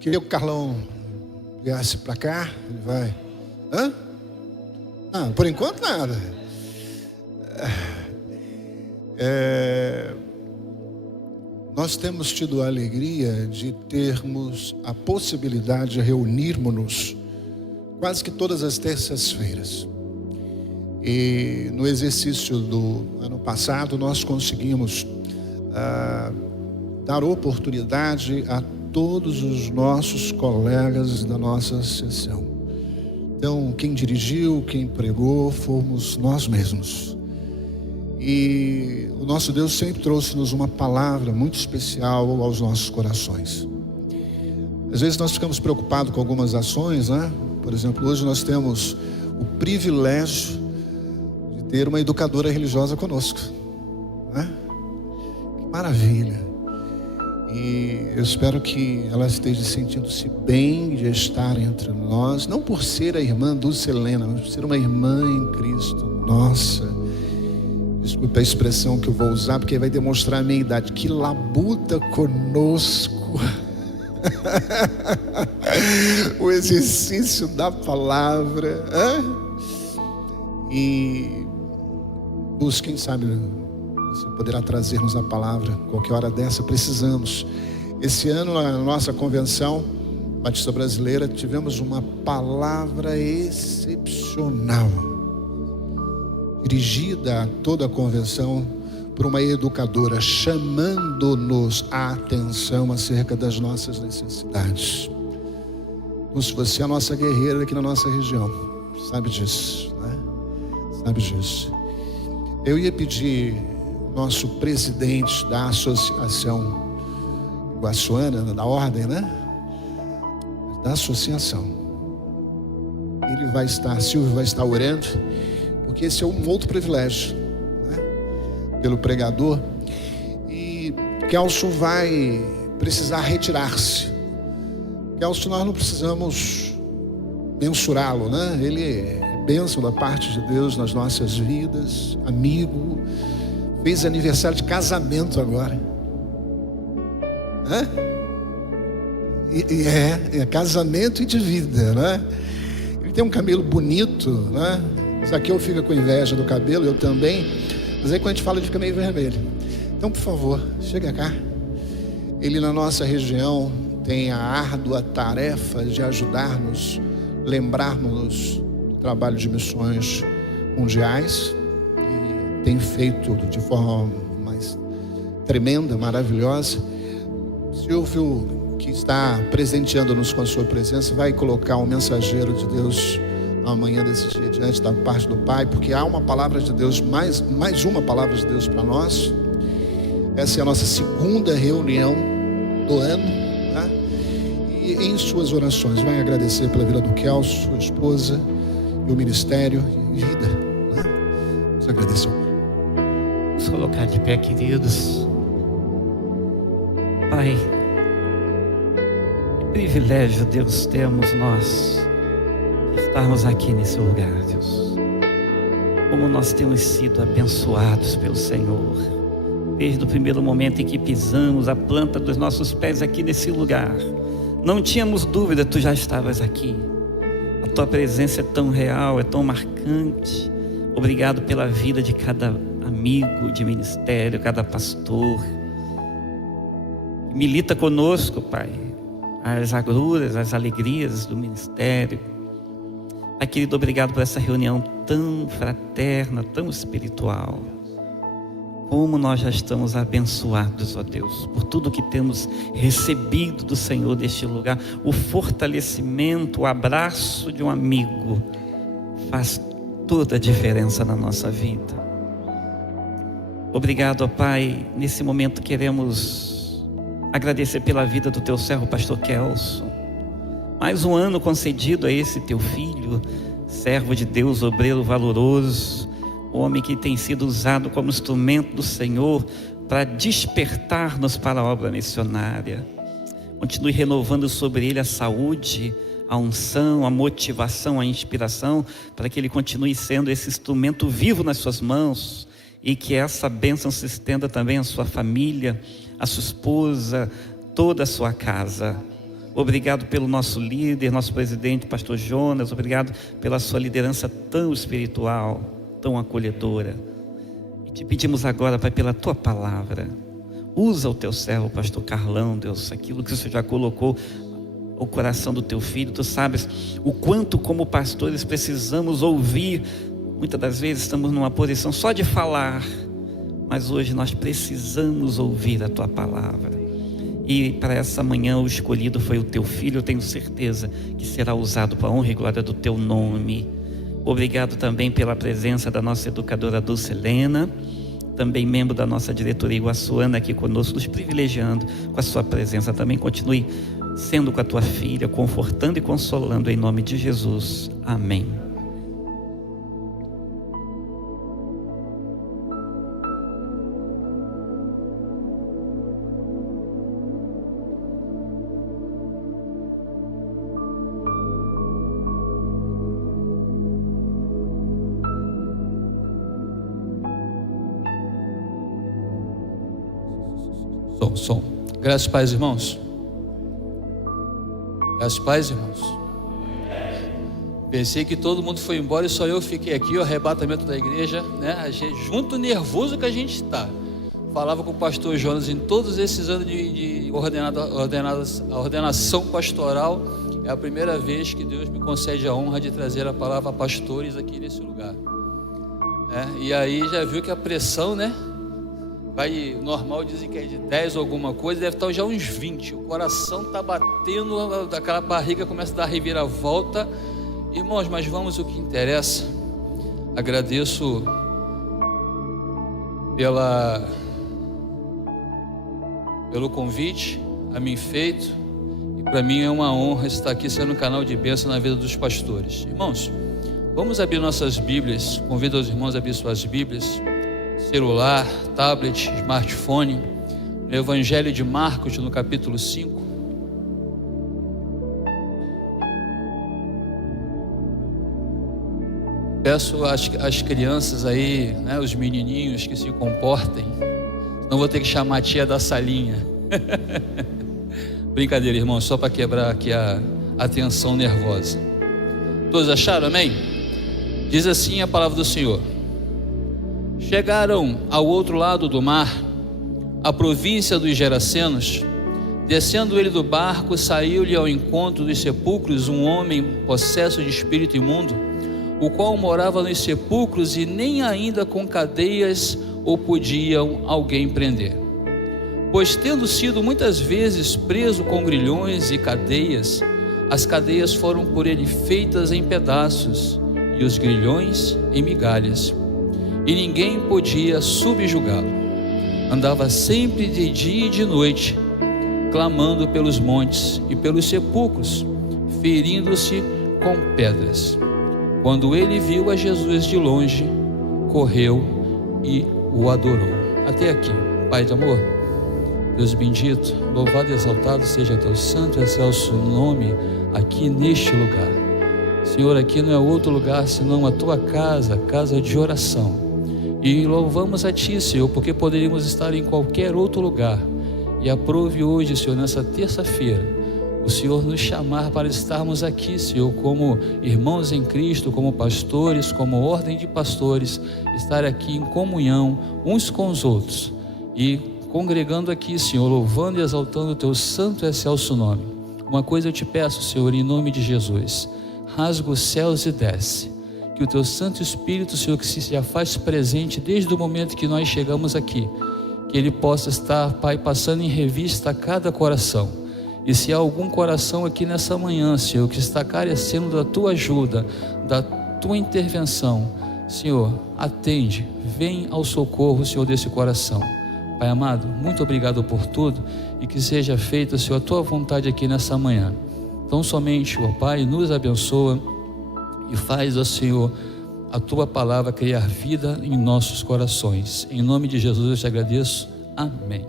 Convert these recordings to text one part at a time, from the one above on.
Queria que o Carlão viesse para cá. Ele vai. Hã? Não, por enquanto nada. Nós temos tido a alegria de termos a possibilidade de reunirmos-nos quase que todas as terças-feiras. E no exercício do ano passado nós conseguimos dar oportunidade a todos os nossos colegas da nossa sessão. Então, quem dirigiu, quem pregou, fomos nós mesmos. E o nosso Deus sempre trouxe-nos uma palavra muito especial aos nossos corações. Às vezes nós ficamos preocupados com algumas ações, né? Por exemplo, hoje nós temos o privilégio de ter uma educadora religiosa conosco, né? Que maravilha! E eu espero que ela esteja sentindo-se bem de estar entre nós, não por ser a irmã Dulce Helena, mas por ser uma irmã em Cristo. Nossa, desculpa a expressão que eu vou usar, porque vai demonstrar a minha idade. Que labuta conosco o exercício da palavra. E Dulce, quem sabe você poderá trazer-nos a palavra qualquer hora dessa. Precisamos. Esse ano, na nossa convenção Batista Brasileira, tivemos uma palavra excepcional, dirigida a toda a convenção por uma educadora, chamando-nos a atenção acerca das nossas necessidades. Como se você é a nossa guerreira aqui na nossa região, sabe disso, né? Sabe disso. Eu ia pedir nosso presidente da associação iguaçuana, da ordem, né? Da associação. Ele vai estar, Silvio vai estar orando, porque esse é um outro privilégio, né? Pelo pregador. E Kelso vai precisar retirar-se. Kelso, nós não precisamos mensurá-lo, né? Ele é bênção da parte de Deus nas nossas vidas, amigo. Fez aniversário de casamento agora. É casamento e de vida, né? Ele tem um cabelo bonito, né? Zaqueu fica com inveja do cabelo, eu também. Mas aí quando a gente fala, ele fica meio vermelho. Então, por favor, chega cá. Ele na nossa região tem a árdua tarefa de ajudar-nos, lembrar-nos do trabalho de missões mundiais. Tem feito de forma mais tremenda, maravilhosa. Silvio, que está presenteando-nos com a sua presença, vai colocar um mensageiro de Deus amanhã desse dia diante da parte do Pai, porque há uma palavra de Deus, mais uma palavra de Deus para nós. Essa é a nossa segunda reunião do ano, tá? E em suas orações vai agradecer pela vida do Kelso, sua esposa, e o ministério e vida, né? Vamos agradecer. Vamos colocar de pé, queridos. Pai, que privilégio, Deus, temos nós de estarmos aqui nesse lugar, Deus. Como nós temos sido abençoados pelo Senhor, desde o primeiro momento em que pisamos a planta dos nossos pés aqui nesse lugar. Não tínhamos dúvida, Tu já estavas aqui. A Tua presença é tão real, é tão marcante. Obrigado pela vida de cada amigo de ministério, cada pastor que milita conosco, Pai, as agruras, as alegrias do ministério. Pai querido, obrigado por essa reunião tão fraterna, tão espiritual. Como nós já estamos abençoados, ó Deus, por tudo que temos recebido do Senhor deste lugar. O fortalecimento, o abraço de um amigo faz toda a diferença na nossa vida. Obrigado, ó Pai. Nesse momento queremos agradecer pela vida do Teu servo, pastor Kelso. Mais um ano concedido a esse Teu filho, servo de Deus, obreiro valoroso, homem que tem sido usado como instrumento do Senhor para despertar-nos para a obra missionária. Continue renovando sobre ele a saúde, a unção, a motivação, a inspiração, para que ele continue sendo esse instrumento vivo nas suas mãos, e que essa bênção se estenda também à sua família, à sua esposa, toda a sua casa. Obrigado pelo nosso líder, nosso presidente, pastor Jonas. Obrigado pela sua liderança tão espiritual, tão acolhedora. E te pedimos agora, Pai, pela tua palavra. Usa o teu servo, pastor Carlão, Deus, aquilo que o Senhor já colocou o coração do teu filho. Tu sabes o quanto como pastores precisamos ouvir. Muitas das vezes estamos numa posição só de falar, mas hoje nós precisamos ouvir a tua palavra. E para essa manhã o escolhido foi o teu filho. Eu tenho certeza que será usado para a honra e glória do teu nome. Obrigado também pela presença da nossa educadora Dulce Helena, também membro da nossa diretoria Iguaçuana aqui conosco, nos privilegiando com a sua presença. Também continue sendo com a tua filha, confortando e consolando em nome de Jesus. Amém. Som. Graças e paz, irmãos. Graças e paz, irmãos. Pensei que todo mundo foi embora e só eu fiquei aqui, o arrebatamento da igreja, né? A gente, junto nervoso que a gente está. Falava com o pastor Jonas em todos esses anos de ordenação pastoral. É a primeira vez que Deus me concede a honra de trazer a palavra a pastores aqui nesse lugar. E aí já viu que a pressão, né? Vai, normal dizem que é de 10 ou alguma coisa, deve estar já uns 20. O coração está batendo, aquela barriga começa a dar reviravolta. Irmãos, mas vamos ao que interessa. Agradeço pelo convite a mim feito. E para mim é uma honra estar aqui sendo um canal de bênção na vida dos pastores. Irmãos, vamos abrir nossas Bíblias. Convido os irmãos a abrir suas Bíblias. Celular, tablet, smartphone, no Evangelho de Marcos, no capítulo 5. Peço às crianças aí, né, os menininhos que se comportem, não vou ter que chamar a tia da salinha. Brincadeira, irmão, só para quebrar aqui a tensão nervosa. Todos acharam, amém? Diz assim a palavra do Senhor. Chegaram ao outro lado do mar, a província dos Gerasenos. Descendo ele do barco, saiu-lhe ao encontro dos sepulcros um homem possesso de espírito imundo, o qual morava nos sepulcros e nem ainda com cadeias o podiam alguém prender. Pois tendo sido muitas vezes preso com grilhões e cadeias, as cadeias foram por ele feitas em pedaços e os grilhões em migalhas. E ninguém podia subjugá-lo. Andava sempre de dia e de noite, clamando pelos montes e pelos sepulcros, ferindo-se com pedras. Quando ele viu a Jesus de longe, correu e o adorou. Até aqui, Pai de amor, Deus bendito, louvado e exaltado seja teu santo e excelso nome aqui neste lugar. Senhor, aqui não é outro lugar senão a tua casa, casa de oração. E louvamos a Ti, Senhor, porque poderíamos estar em qualquer outro lugar. E aprove hoje, Senhor, nessa terça-feira, o Senhor nos chamar para estarmos aqui, Senhor, como irmãos em Cristo, como pastores, como ordem de pastores, estar aqui em comunhão uns com os outros e congregando aqui, Senhor, louvando e exaltando o Teu santo e excelso nome. Uma coisa eu te peço, Senhor, em nome de Jesus, rasga os céus e desce. Que o Teu Santo Espírito, Senhor, que se já faz presente desde o momento que nós chegamos aqui, que Ele possa estar, Pai, passando em revista a cada coração. E se há algum coração aqui nessa manhã, Senhor, que está carecendo da Tua ajuda, da Tua intervenção, Senhor, atende, vem ao socorro, Senhor, desse coração. Pai amado, muito obrigado por tudo e que seja feita, Senhor, a Tua vontade aqui nessa manhã. Então somente, ó Pai, nos abençoa e faz, ó Senhor, a Tua palavra criar vida em nossos corações. Em nome de Jesus eu te agradeço. Amém.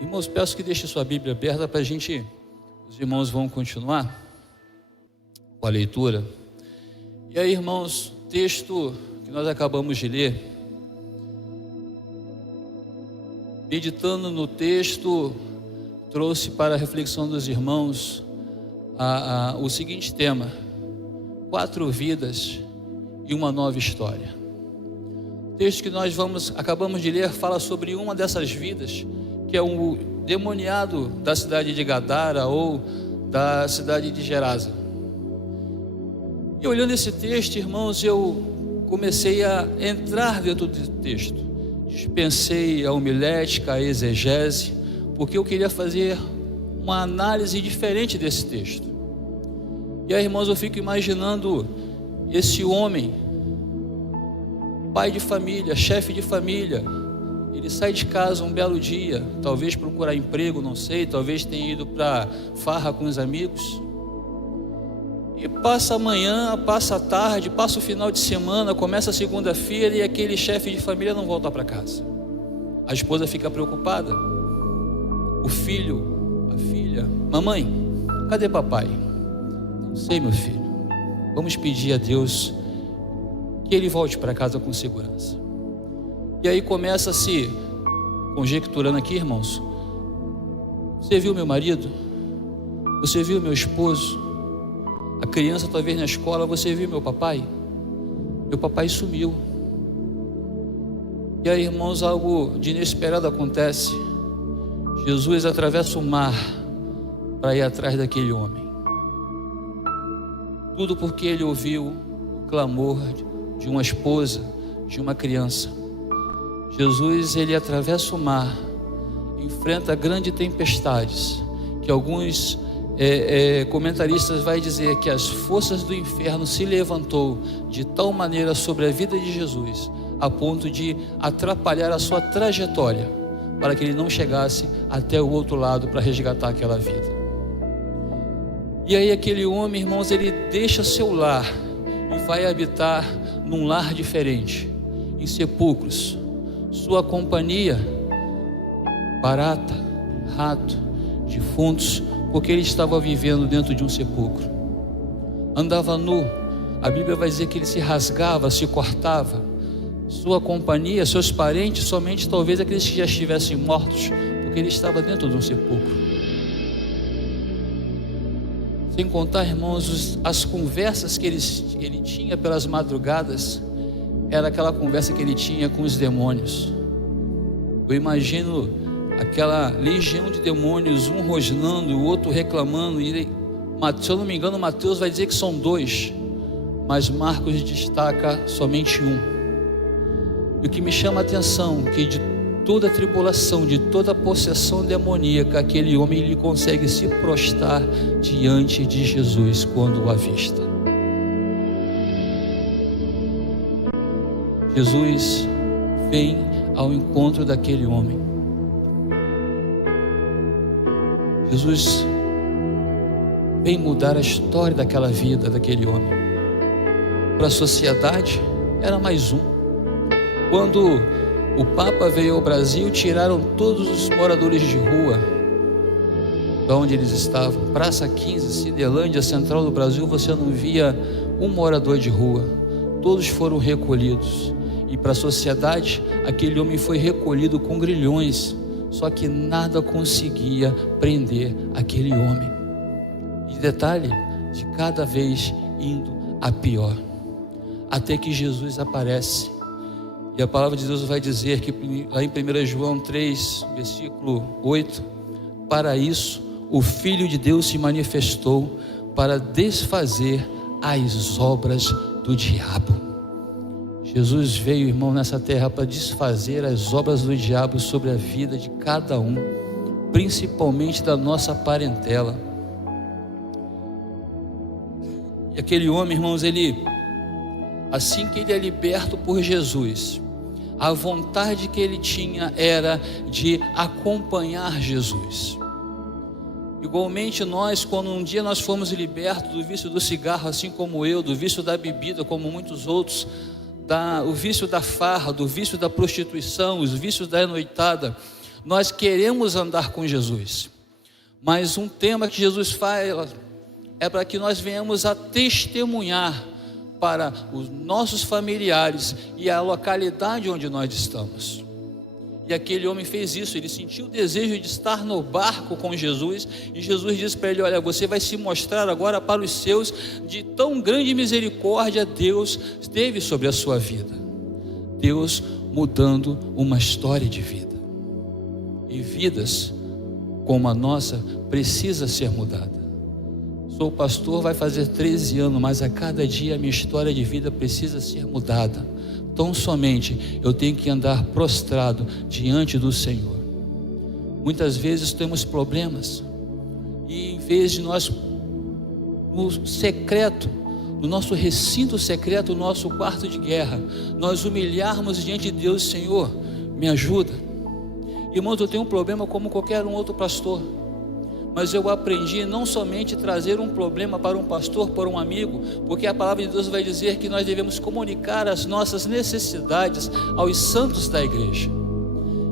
Irmãos, peço que deixe sua Bíblia aberta para a gente, os irmãos vão continuar com a leitura. E aí, irmãos, texto que nós acabamos de ler, meditando no texto, trouxe para a reflexão dos irmãos o seguinte tema: 4 vidas e uma nova história. O texto que nós acabamos de ler fala sobre uma dessas vidas, que é o demoniado da cidade de Gadara ou da cidade de Gerasa. E olhando esse texto, irmãos, eu comecei a entrar dentro do texto. Dispensei a homilética, a exegese, porque eu queria fazer uma análise diferente desse texto. E aí, irmãos, eu fico imaginando esse homem, pai de família, chefe de família. Ele sai de casa um belo dia, talvez procurar emprego, não sei, talvez tenha ido para farra com os amigos. E passa a manhã, passa a tarde, passa o final de semana, começa a segunda-feira e aquele chefe de família não volta para casa. A esposa fica preocupada. O filho, a filha: mamãe, cadê papai? Não sei, meu filho. Vamos pedir a Deus que ele volte para casa com segurança. E aí começa-se conjecturando aqui, irmãos: você viu meu marido? Você viu meu esposo? A criança talvez na escola: você viu meu papai? Meu papai sumiu. E aí, irmãos, algo de inesperado acontece. Jesus atravessa o mar para ir atrás daquele homem. Tudo porque ele ouviu o clamor de uma esposa, de uma criança. Jesus, ele atravessa o mar, enfrenta grandes tempestades, que alguns comentaristas vai dizer que as forças do inferno se levantou de tal maneira sobre a vida de Jesus, a ponto de atrapalhar a sua trajetória, para que ele não chegasse até o outro lado para resgatar aquela vida. E aí aquele homem, irmãos, ele deixa seu lar e vai habitar num lar diferente, em sepulcros. Sua companhia: barata, rato, defuntos, porque ele estava vivendo dentro de um sepulcro. Andava nu. A Bíblia vai dizer que ele se rasgava, se cortava. Sua companhia, seus parentes, somente talvez aqueles que já estivessem mortos, porque ele estava dentro de um sepulcro. Sem contar, irmãos, as conversas que ele tinha pelas madrugadas, era aquela conversa que ele tinha com os demônios. Eu imagino aquela legião de demônios, um rosnando, o outro reclamando. E, se eu não me engano, Mateus vai dizer que são 2, mas Marcos destaca somente um. E o que me chama a atenção, que de toda a tribulação, de toda a possessão demoníaca, aquele homem ele consegue se prostrar diante de Jesus quando o avista. Jesus vem ao encontro daquele homem. Jesus vem mudar a história daquela vida, daquele homem. Para a sociedade, era mais um. Quando o Papa veio ao Brasil, tiraram todos os moradores de rua de onde eles estavam. Praça 15, Cidelândia, central do Brasil, você não via um morador de rua. Todos foram recolhidos. E para a sociedade, aquele homem foi recolhido com grilhões. Só que nada conseguia prender aquele homem. E detalhe, de cada vez indo a pior. Até que Jesus aparece. E a palavra de Deus vai dizer que lá em 1 João 3, versículo 8: para isso o Filho de Deus se manifestou, para desfazer as obras do diabo. Jesus veio, irmão, nessa terra para desfazer as obras do diabo sobre a vida de cada um, principalmente da nossa parentela. E aquele homem, irmãos, assim que ele é liberto por Jesus, a vontade que ele tinha era de acompanhar Jesus. Igualmente nós, quando um dia nós fomos libertos do vício do cigarro, assim como eu, do vício da bebida, como muitos outros, o vício da farra, do vício da prostituição, os vícios da noitada, nós queremos andar com Jesus. Mas um tema que Jesus fala é para que nós venhamos a testemunhar para os nossos familiares e a localidade onde nós estamos. E aquele homem fez isso, ele sentiu o desejo de estar no barco com Jesus, e Jesus disse para ele: olha, você vai se mostrar agora para os seus, de tão grande misericórdia Deus teve sobre a sua vida. Deus mudando uma história de vida, e vidas como a nossa precisa ser mudada. Sou pastor, vai fazer 13 anos, mas a cada dia a minha história de vida precisa ser mudada. Tão somente eu tenho que andar prostrado diante do Senhor. Muitas vezes temos problemas, e em vez de nós, no secreto, no nosso recinto secreto, no nosso quarto de guerra, nós humilharmos diante de Deus: Senhor, me ajuda. Irmãos, eu tenho um problema como qualquer um outro pastor, mas eu aprendi não somente trazer um problema para um pastor, para um amigo, porque a palavra de Deus vai dizer que nós devemos comunicar as nossas necessidades aos santos da igreja.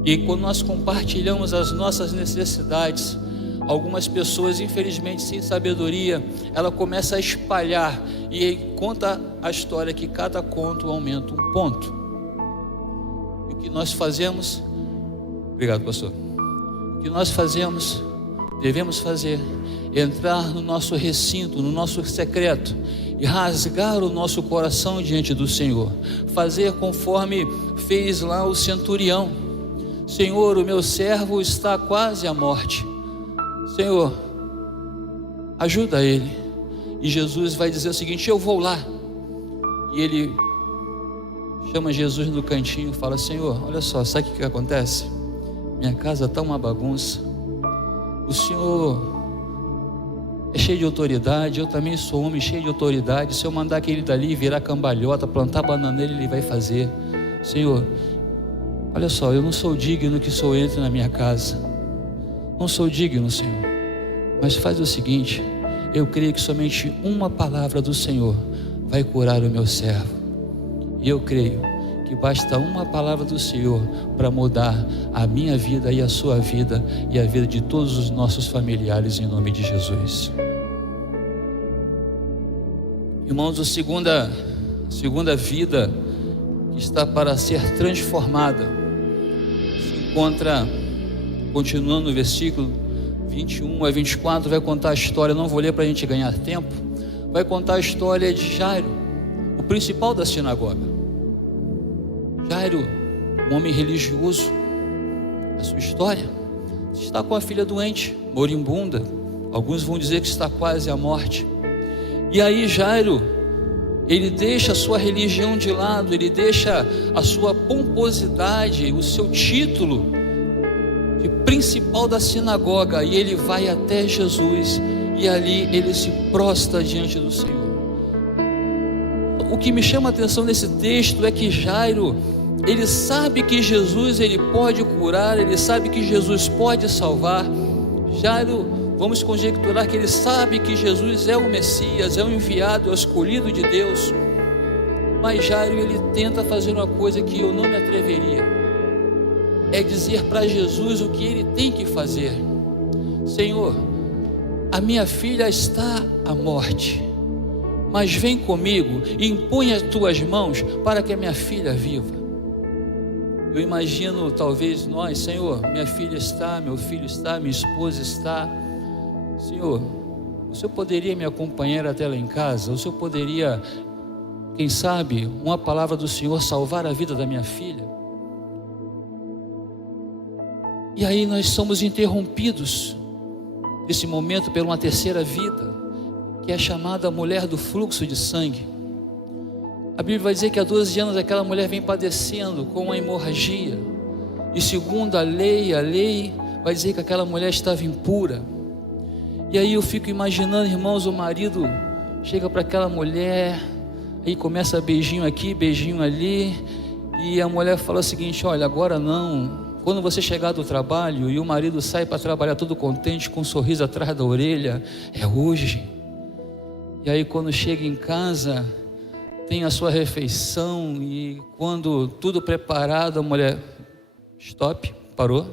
E quando nós compartilhamos as nossas necessidades, algumas pessoas, infelizmente sem sabedoria, ela começa a espalhar, e conta a história que cada conto aumenta um ponto. E o que nós fazemos? Obrigado, pastor. O que nós fazemos, devemos fazer, entrar no nosso recinto, no nosso secreto, e rasgar o nosso coração diante do Senhor, fazer conforme fez lá o centurião: Senhor, o meu servo está quase à morte, Senhor, ajuda ele. E Jesus vai dizer o seguinte: eu vou lá. E ele chama Jesus no cantinho e fala: Senhor, olha só, sabe o que acontece? Minha casa está uma bagunça, o Senhor é cheio de autoridade, eu também sou homem cheio de autoridade. Se eu mandar aquele dali virar cambalhota, plantar bananeira, ele vai fazer. Senhor, olha só, eu não sou digno que o Senhor entre na minha casa, não sou digno, Senhor, mas faz o seguinte: eu creio que somente uma palavra do Senhor vai curar o meu servo, e eu creio que basta uma palavra do Senhor para mudar a minha vida e a sua vida e a vida de todos os nossos familiares, em nome de Jesus. Irmãos, a segunda vida que está para ser transformada se encontra, continuando no versículo 21 a 24, vai contar a história, não vou ler para a gente ganhar tempo, vai contar a história de Jairo, o principal da sinagoga. Jairo, um homem religioso, a sua história, está com a filha doente, moribunda, alguns vão dizer que está quase à morte. E aí Jairo, ele deixa a sua religião de lado, ele deixa a sua pomposidade, o seu título de principal da sinagoga, e ele vai até Jesus, e ali ele se prostra diante do Senhor. O que me chama a atenção nesse texto é que Jairo, ele sabe que Jesus, ele pode curar, ele sabe que Jesus pode salvar. Jairo, vamos conjecturar que ele sabe que Jesus é o Messias, é o enviado, é o escolhido de Deus. Mas Jairo, ele tenta fazer uma coisa que eu não me atreveria, é dizer para Jesus o que ele tem que fazer. Senhor, a minha filha está à morte, mas vem comigo e impõe as tuas mãos para que a minha filha viva. Eu imagino talvez nós: Senhor, minha filha está, meu filho está, minha esposa está. Senhor, o Senhor poderia me acompanhar até lá em casa? O Senhor poderia, quem sabe, uma palavra do Senhor salvar a vida da minha filha? E aí nós somos interrompidos nesse momento por uma terceira vida, que é chamada a mulher do fluxo de sangue. A Bíblia vai dizer que há 12 anos aquela mulher vem padecendo com uma hemorragia, e segundo a lei vai dizer que aquela mulher estava impura. E aí eu fico imaginando, irmãos, o marido chega para aquela mulher, aí começa beijinho aqui, beijinho ali, e a mulher fala o seguinte: olha, agora não, quando você chegar do trabalho, e o marido sai para trabalhar todo contente, com um sorriso atrás da orelha, é hoje. E aí quando chega em casa, tem a sua refeição, e quando tudo preparado, a mulher: stop, parou,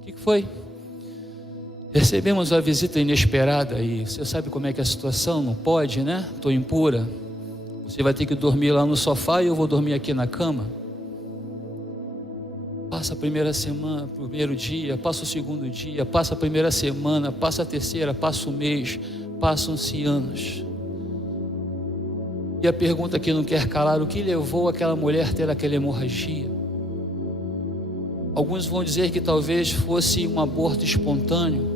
o que foi? Recebemos uma visita inesperada, e você sabe como é que é a situação, não pode, né? Estou impura, você vai ter que dormir lá no sofá e eu vou dormir aqui na cama. Passa Passa a primeira semana, primeiro dia, passa o segundo dia, passa a primeira semana, passa a terceira, passa o mês, passam-se anos. E a pergunta que não quer calar: o que levou aquela mulher a ter aquela hemorragia? Alguns vão dizer que talvez fosse um aborto espontâneo.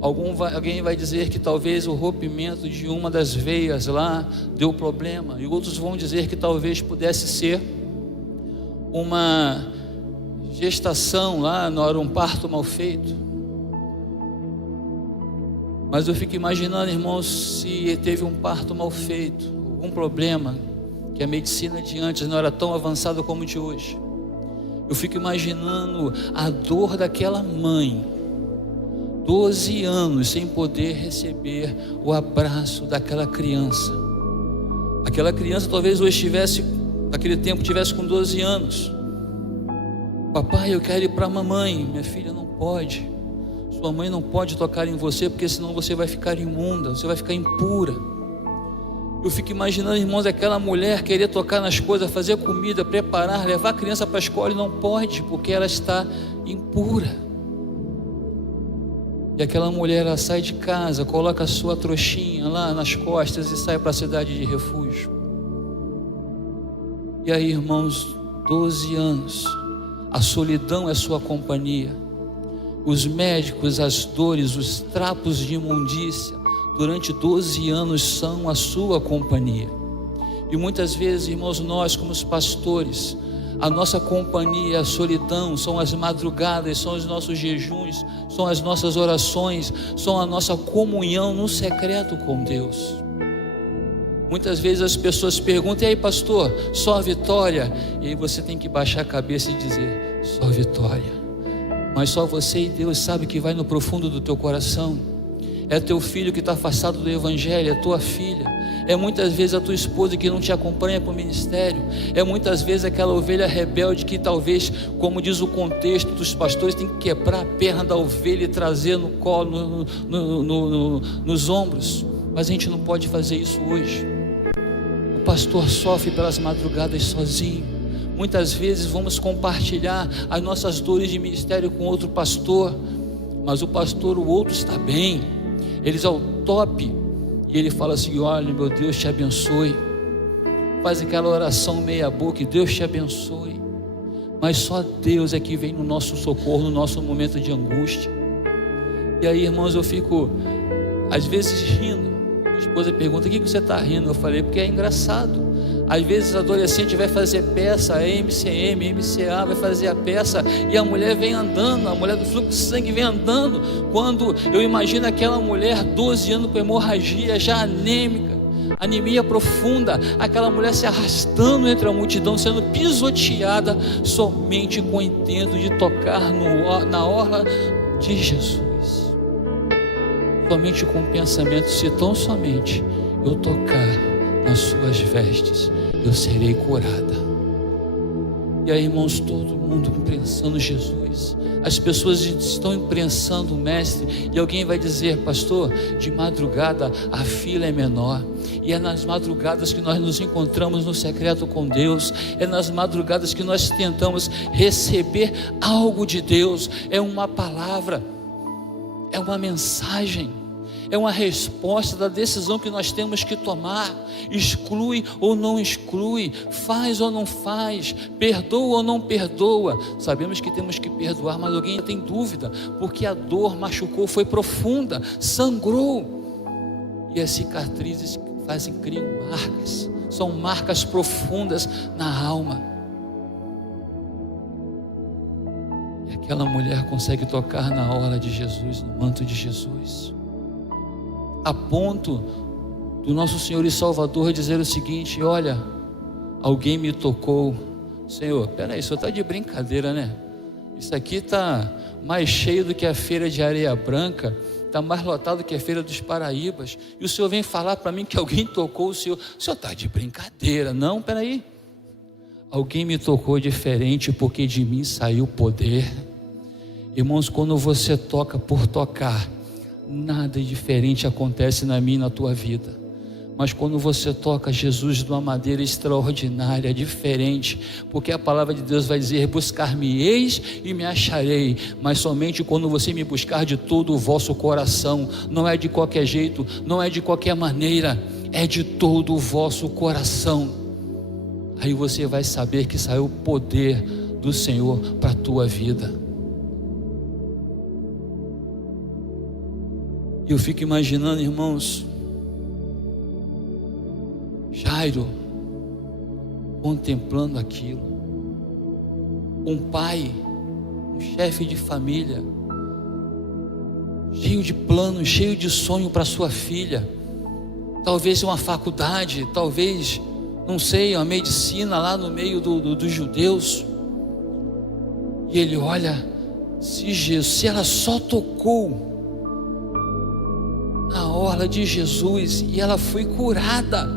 Alguém vai dizer que talvez o rompimento de uma das veias lá deu problema. E outros vão dizer que talvez pudesse ser uma gestação lá, não era um parto mal feito. Mas eu fico imaginando, irmãos, se teve um parto mal feito, algum problema, que a medicina de antes não era tão avançada como de hoje. Eu fico imaginando a dor daquela mãe, 12 anos sem poder receber o abraço daquela criança. Aquela criança talvez hoje tivesse, naquele tempo tivesse com 12 anos. Papai, eu quero ir para a mamãe. Minha filha, não pode. Sua mãe não pode tocar em você, porque senão você vai ficar imunda, você vai ficar impura. Eu fico imaginando, irmãos, aquela mulher querer tocar nas coisas, fazer comida, preparar, levar a criança para a escola, e não pode, porque ela está impura. E aquela mulher, ela sai de casa, coloca a sua trouxinha lá nas costas e sai para a cidade de refúgio. E aí, irmãos, 12 anos, a solidão é sua companhia. Os médicos, as dores, os trapos de imundícia, durante 12 anos são a sua companhia. E muitas vezes, irmãos, nós como os pastores, a nossa companhia, a solidão, são as madrugadas, são os nossos jejuns, são as nossas orações, são a nossa comunhão no secreto com Deus. Muitas vezes as pessoas perguntam: e aí, pastor, só a vitória? E aí você tem que baixar a cabeça e dizer: só vitória. Mas só você e Deus sabe que vai no profundo do teu coração. É teu filho que está afastado do evangelho, é tua filha. É muitas vezes a tua esposa que não te acompanha para o ministério. É muitas vezes aquela ovelha rebelde que talvez, como diz o contexto dos pastores, tem que quebrar a perna da ovelha e trazer no colo, nos ombros. Mas a gente não pode fazer isso hoje. O pastor sofre pelas madrugadas sozinho. Muitas vezes vamos compartilhar as nossas dores de ministério com outro pastor, mas o pastor, o outro está bem, eles é o top, e ele fala assim: olha, meu Deus te abençoe. Faz aquela oração meia boca, Deus te abençoe. Mas só Deus é que vem no nosso socorro, no nosso momento de angústia. E aí, irmãos, eu fico às vezes rindo. Minha esposa pergunta: o que você está rindo? Eu falei: porque é engraçado. Às vezes a adolescente vai fazer peça, a MCM, MCA, vai fazer a peça, e a mulher vem andando, a mulher do fluxo de sangue vem andando. Quando eu imagino aquela mulher, 12 anos com hemorragia, já anêmica, anemia profunda, aquela mulher se arrastando entre a multidão, sendo pisoteada, somente com o intento de tocar na orla de Jesus. Somente com o pensamento: se tão somente eu tocar nas suas vestes, eu serei curada. E aí, irmãos, todo mundo imprensando Jesus. As pessoas estão imprensando o Mestre. E alguém vai dizer: pastor, de madrugada a fila é menor. E é nas madrugadas que nós nos encontramos no secreto com Deus. É nas madrugadas que nós tentamos receber algo de Deus. É uma palavra, é uma mensagem, é uma resposta da decisão que nós temos que tomar. Exclui ou não exclui, faz ou não faz, perdoa ou não perdoa. Sabemos que temos que perdoar, mas alguém tem dúvida, porque a dor machucou, foi profunda, sangrou, e as cicatrizes criam marcas, são marcas profundas na alma. E aquela mulher consegue tocar na orla de Jesus, no manto de Jesus, a ponto do nosso Senhor e Salvador dizer o seguinte: olha, alguém me tocou. Senhor, peraí, o senhor está de brincadeira, né? Isso aqui está mais cheio do que a feira de Areia Branca, está mais lotado que a feira dos Paraíbas, e o senhor vem falar para mim que alguém tocou o senhor está de brincadeira. Não, peraí, alguém me tocou diferente, porque de mim saiu poder. Irmãos, quando você toca por tocar, nada diferente acontece na minha e na tua vida. Mas quando você toca Jesus de uma maneira extraordinária, diferente, porque a palavra de Deus vai dizer: buscar-me-eis e me acharei, mas somente quando você me buscar de todo o vosso coração. Não é de qualquer jeito, não é de qualquer maneira, é de todo o vosso coração. Aí você vai saber que saiu o poder do Senhor para a tua vida. E eu fico imaginando, irmãos, Jairo contemplando aquilo, um pai, um chefe de família, cheio de planos, cheio de sonho para sua filha, talvez uma faculdade, talvez, não sei, uma medicina lá no meio dos judeus. E ele olha, se ela só tocou na orla de Jesus e ela foi curada,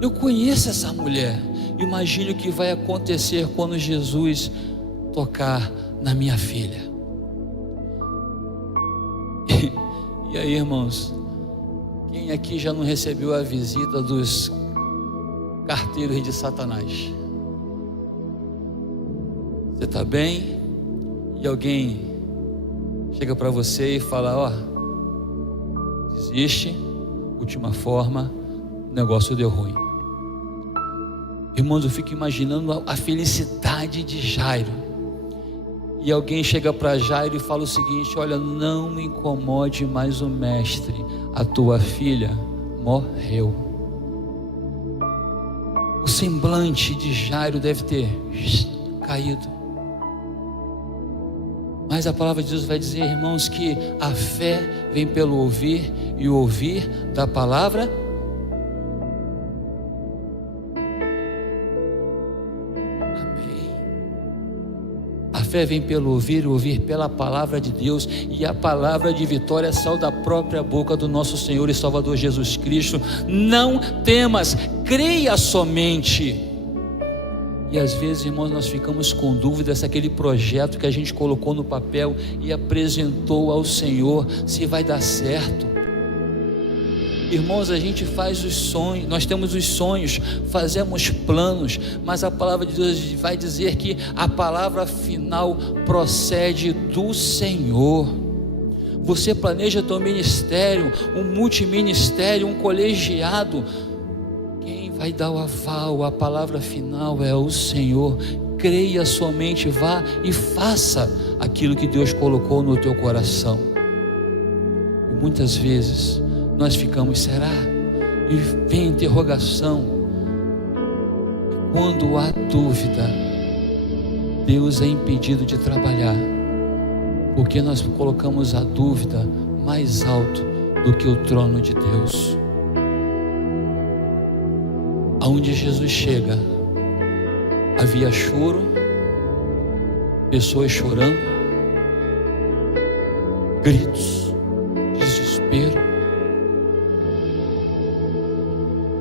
eu conheço essa mulher. Imagine o que vai acontecer quando Jesus tocar na minha filha. E aí, irmãos, quem aqui já não recebeu a visita dos carteiros de Satanás? Você está bem e alguém chega para você e fala: ó, desiste, última forma, o negócio deu ruim. Irmãos, eu fico imaginando a felicidade de Jairo. E alguém chega para Jairo e fala o seguinte: olha, não me incomode mais o mestre, a tua filha morreu. O semblante de Jairo deve ter caído. Mas a palavra de Deus vai dizer, irmãos, que a fé vem pelo ouvir e o ouvir da palavra. A fé vem pelo ouvir e ouvir pela palavra de Deus, e a palavra de vitória saiu da própria boca do nosso Senhor e Salvador Jesus Cristo. Não temas, creia somente. E às vezes, irmãos, nós ficamos com dúvidas se aquele projeto que a gente colocou no papel e apresentou ao Senhor, se vai dar certo. Irmãos, a gente faz os sonhos, nós temos os sonhos, fazemos planos, mas a palavra de Deus vai dizer que a palavra final procede do Senhor. Você planeja teu ministério, um multiministério, um colegiado, quem vai dar o aval, a palavra final é o Senhor. Creia somente, vá e faça aquilo que Deus colocou no teu coração. E muitas vezes nós ficamos, será? E vem a interrogação. E quando há dúvida, Deus é impedido de trabalhar, porque nós colocamos a dúvida mais alto do que o trono de Deus. Aonde Jesus chega, havia choro, pessoas chorando, gritos, desespero.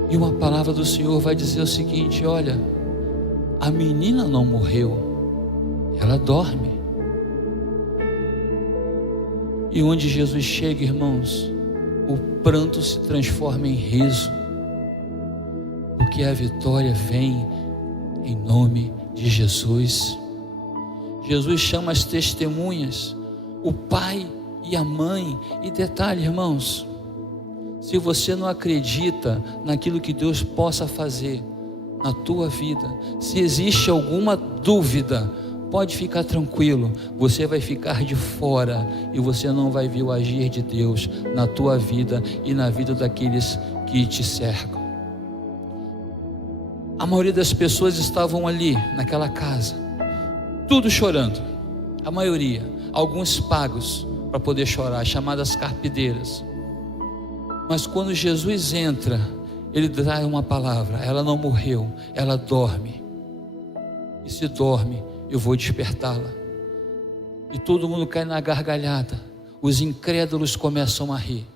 E uma palavra do Senhor vai dizer o seguinte: olha, a menina não morreu, ela dorme. E onde Jesus chega, irmãos, o pranto se transforma em riso, porque a vitória vem em nome de Jesus. Jesus chama as testemunhas, o pai e a mãe. E detalhe, irmãos, se você não acredita naquilo que Deus possa fazer na tua vida, se existe alguma dúvida, pode ficar tranquilo, você vai ficar de fora e você não vai ver o agir de Deus na tua vida e na vida daqueles que te cercam. A maioria das pessoas estavam ali naquela casa, tudo chorando, a maioria, alguns pagos para poder chorar, chamadas carpideiras. Mas quando Jesus entra, ele dá uma palavra: ela não morreu, ela dorme. E se dorme, eu vou despertá-la. E todo mundo cai na gargalhada, os incrédulos começam a rir.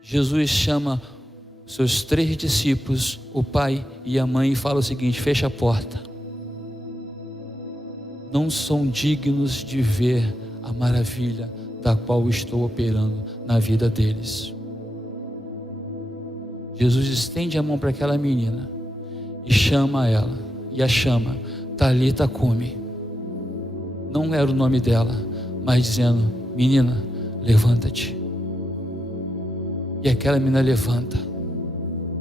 Jesus chama seus 3 discípulos, o pai e a mãe, e fala o seguinte: fecha a porta. Não são dignos de ver a maravilha da qual estou operando na vida deles. Jesus estende a mão para aquela menina e chama ela, e a chama, Talita cumi. Não era o nome dela, mas dizendo: menina, levanta-te. E aquela menina levanta,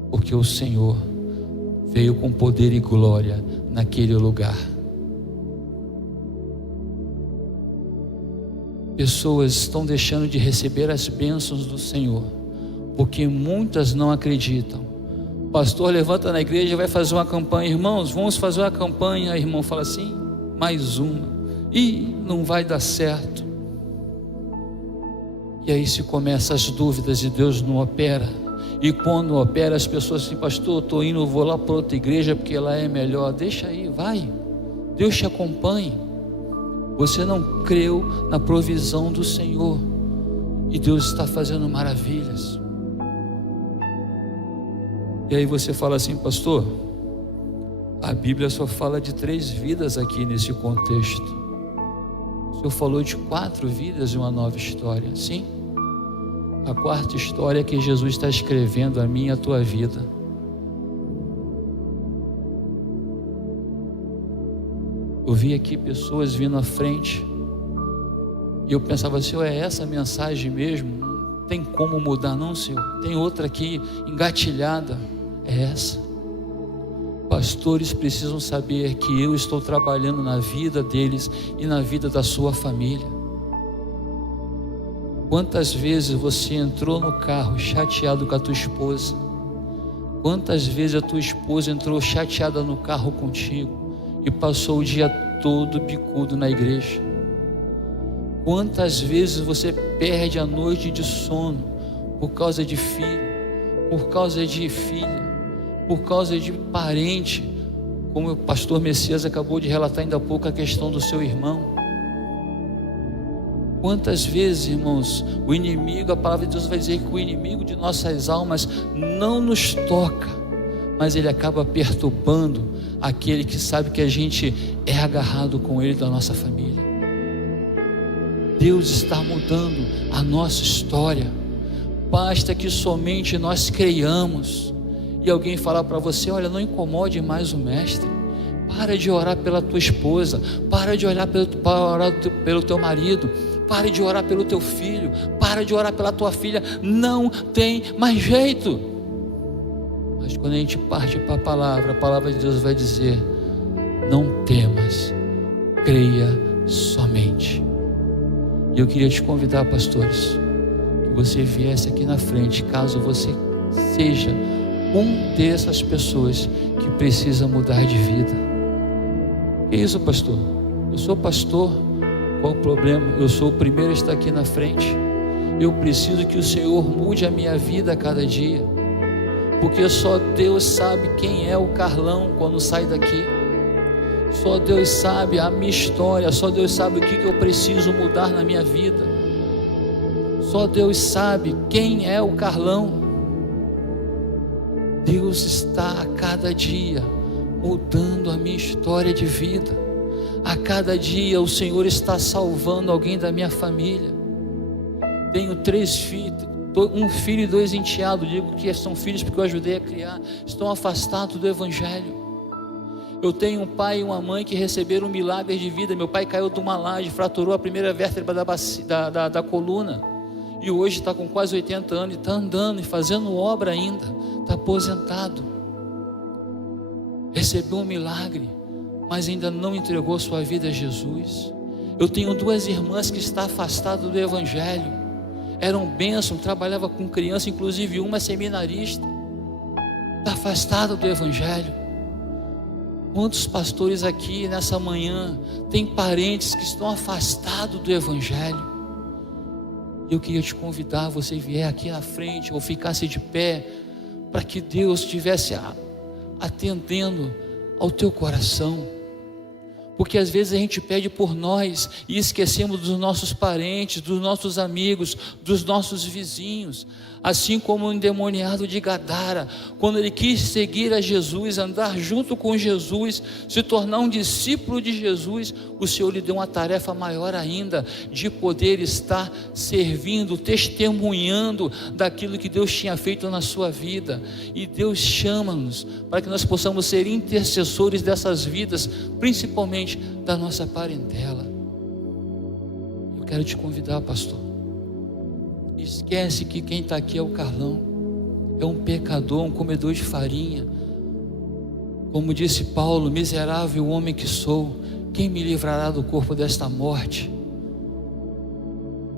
porque o Senhor veio com poder e glória naquele lugar. Pessoas estão deixando de receber as bênçãos do Senhor, porque muitas não acreditam. Pastor levanta na igreja e vai fazer uma campanha. Irmãos, vamos fazer uma campanha. Aí o irmão fala assim: mais uma. E não vai dar certo. E aí se começam as dúvidas e Deus não opera. E quando opera, as pessoas dizem: pastor, estou indo, vou lá para outra igreja porque lá é melhor. Deixa aí, vai. Deus te acompanhe. Você não creu na provisão do Senhor, e Deus está fazendo maravilhas. E aí você fala assim: pastor, a Bíblia só fala de 3 vidas aqui nesse contexto. O Senhor falou de 4 vidas e uma nova história. Sim, a 4ª história é que Jesus está escrevendo a minha e a tua vida. Eu vi aqui pessoas vindo à frente, e eu pensava: Senhor, é essa a mensagem mesmo? Não tem como mudar não, Senhor? Tem outra aqui engatilhada. É essa. Pastores precisam saber que eu estou trabalhando na vida deles e na vida da sua família. Quantas vezes você entrou no carro chateado com a tua esposa? Quantas vezes a tua esposa entrou chateada no carro contigo e passou o dia todo bicudo na igreja? Quantas vezes você perde a noite de sono por causa de filho, por causa de filha, por causa de parente, como o pastor Messias acabou de relatar ainda há pouco a questão do seu irmão? Quantas vezes, irmãos, o inimigo, a palavra de Deus vai dizer que o inimigo de nossas almas não nos toca, mas ele acaba perturbando aquele que sabe que a gente é agarrado com ele da nossa família. Deus está mudando a nossa história. Basta que somente nós creiamos. E alguém falar para você: olha, não incomode mais o mestre. Para de orar pela tua esposa. Para de orar pelo teu marido. Para de orar pelo teu filho. Para de orar pela tua filha. Não tem mais jeito. Mas quando a gente parte para a palavra de Deus vai dizer: não temas, creia somente. E eu queria te convidar, pastores, que você viesse aqui na frente, caso você seja dessas pessoas que precisa mudar de vida. Que isso, pastor? Eu sou pastor. Qual o problema? Eu sou o primeiro a estar aqui na frente. Eu preciso que o Senhor mude a minha vida a cada dia, porque só Deus sabe quem é o Carlão quando sai daqui. Só Deus sabe a minha história. Só Deus sabe o que eu preciso mudar na minha vida. Só Deus sabe quem é o Carlão. Deus está a cada dia mudando a minha história de vida. A cada dia o Senhor está salvando alguém da minha família. Tenho 3 filhos, 1 filho e 2 enteados. Digo que são filhos porque eu ajudei a criar. Estão afastados do Evangelho. Eu tenho um pai e uma mãe que receberam um milagre de vida. Meu pai caiu de uma laje, fraturou a primeira vértebra da coluna, e hoje está com quase 80 anos e está andando e fazendo obra ainda. Está aposentado. Recebeu um milagre, mas ainda não entregou sua vida a Jesus. Eu tenho 2 irmãs que estão afastadas do Evangelho. Eram bênção, trabalhava com criança, inclusive uma seminarista. Está afastada do Evangelho. Quantos pastores aqui nessa manhã têm parentes que estão afastados do Evangelho? Eu queria te convidar, você vier aqui na frente ou ficasse de pé, para que Deus estivesse atendendo ao teu coração. Porque às vezes a gente pede por nós e esquecemos dos nossos parentes, dos nossos amigos, dos nossos vizinhos. assim como o endemoniado de Gadara, quando ele quis seguir a Jesus, andar junto com Jesus, se tornar um discípulo de Jesus, o Senhor lhe deu uma tarefa maior ainda, de poder estar servindo, testemunhando daquilo que Deus tinha feito na sua vida. E Deus chama-nos para que nós possamos ser intercessores dessas vidas, principalmente da nossa parentela. Eu quero te convidar, pastor. Esquece que quem está aqui é o Carlão, é um pecador, um comedor de farinha. Como disse Paulo: miserável homem que sou, quem me livrará do corpo desta morte?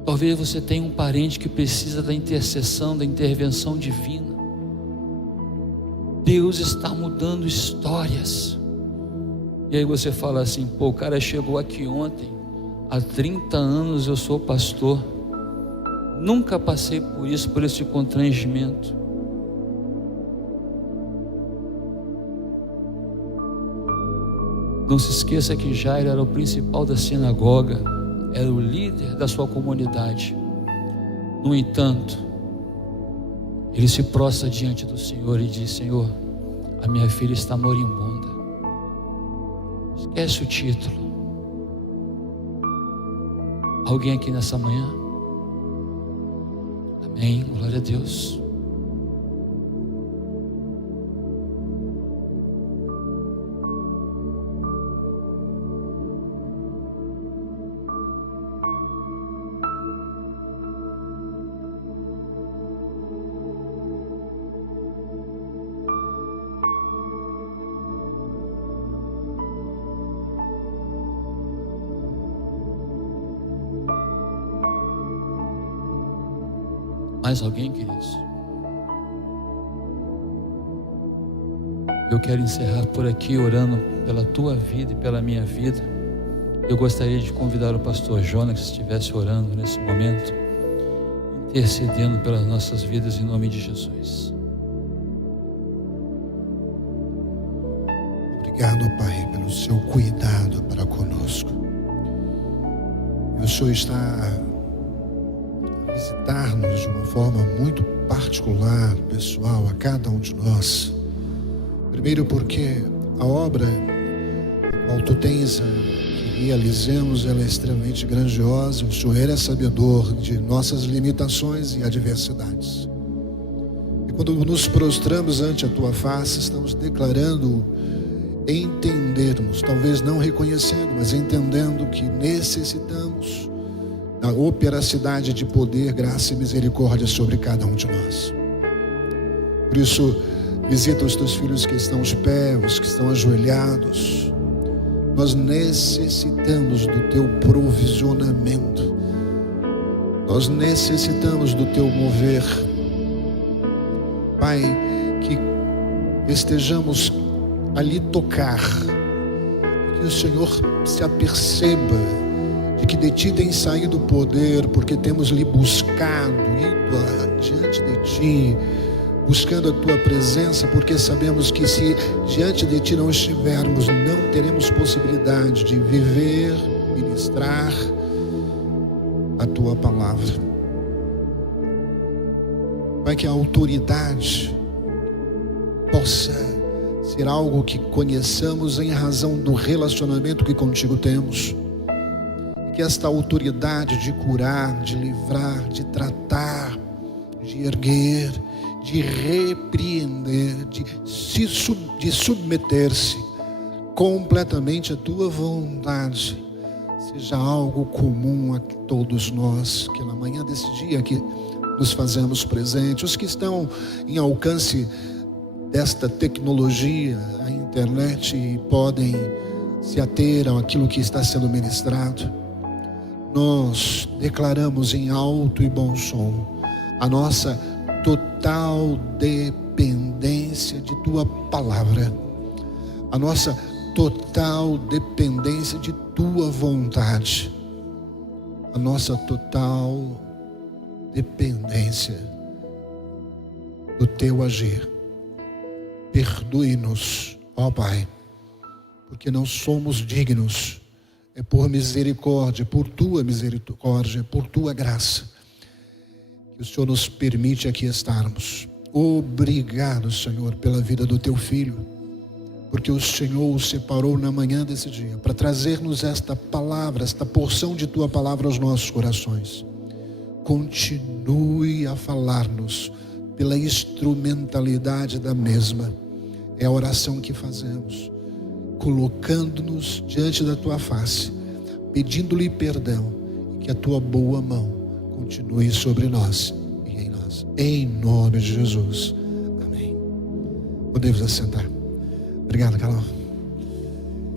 Talvez você tenha um parente que precisa da intercessão, da intervenção divina. Deus está mudando histórias. E aí você fala assim: pô, o cara chegou aqui ontem, há 30 anos eu sou pastor, nunca passei por isso, por esse constrangimento. Não se esqueça que Jairo era o principal da sinagoga, era o líder da sua comunidade. No entanto, ele se prostra diante do Senhor e diz: Senhor, a minha filha está moribunda. Esquece o título. Alguém aqui nessa manhã? Amém, glória a Deus. Mais alguém, queridos? Eu quero encerrar por aqui orando pela tua vida e pela minha vida. Eu gostaria de convidar o pastor Jonas, que estivesse orando nesse momento, intercedendo pelas nossas vidas em nome de Jesus. Obrigado, Pai, pelo seu cuidado para conosco. E o Senhor está visitar-nos de uma forma muito particular, pessoal, a cada um de nós. Primeiro porque a obra a qual tu tens que realizemos, ela é extremamente grandiosa. O Senhor é sabedor de nossas limitações e adversidades. E quando nos prostramos ante a tua face, estamos declarando entendermos, talvez não reconhecendo, mas entendendo que necessitamos da operacidade de poder, graça e misericórdia sobre cada um de nós. Por isso, visita os teus filhos que estão de pé, os que estão ajoelhados. Nós necessitamos do teu provisionamento, nós necessitamos do teu mover. Pai, que estejamos ali tocar, que o Senhor se aperceba de que de ti tem saído o poder, porque temos lhe buscado, ido diante de ti, buscando a tua presença, porque sabemos que se diante de ti não estivermos, não teremos possibilidade de viver, ministrar a tua palavra. Pai, que a autoridade possa ser algo que conheçamos em razão do relacionamento que contigo temos. Que esta autoridade de curar, de livrar, de tratar, de erguer, de repreender, de submeter-se completamente à tua vontade, seja algo comum a todos nós, que na manhã desse dia que nos fazemos presentes, os que estão em alcance desta tecnologia, a internet, e podem se ater àquilo que está sendo ministrado. Nós declaramos em alto e bom som a nossa total dependência de tua palavra, a nossa total dependência de tua vontade, a nossa total dependência do teu agir. Perdoe-nos, ó Pai, porque não somos dignos. É por misericórdia, por tua misericórdia, por tua graça, que o Senhor nos permite aqui estarmos. Obrigado, Senhor, pela vida do teu filho, porque o Senhor o separou na manhã desse dia para trazer-nos esta palavra, esta porção de tua palavra aos nossos corações. Continue a falar-nos pela instrumentalidade da mesma. É a oração que fazemos, colocando-nos diante da tua face, pedindo-lhe perdão, e que a tua boa mão continue sobre nós e em nós. Em nome de Jesus. Amém. Podemos assentar. Obrigado, Carol.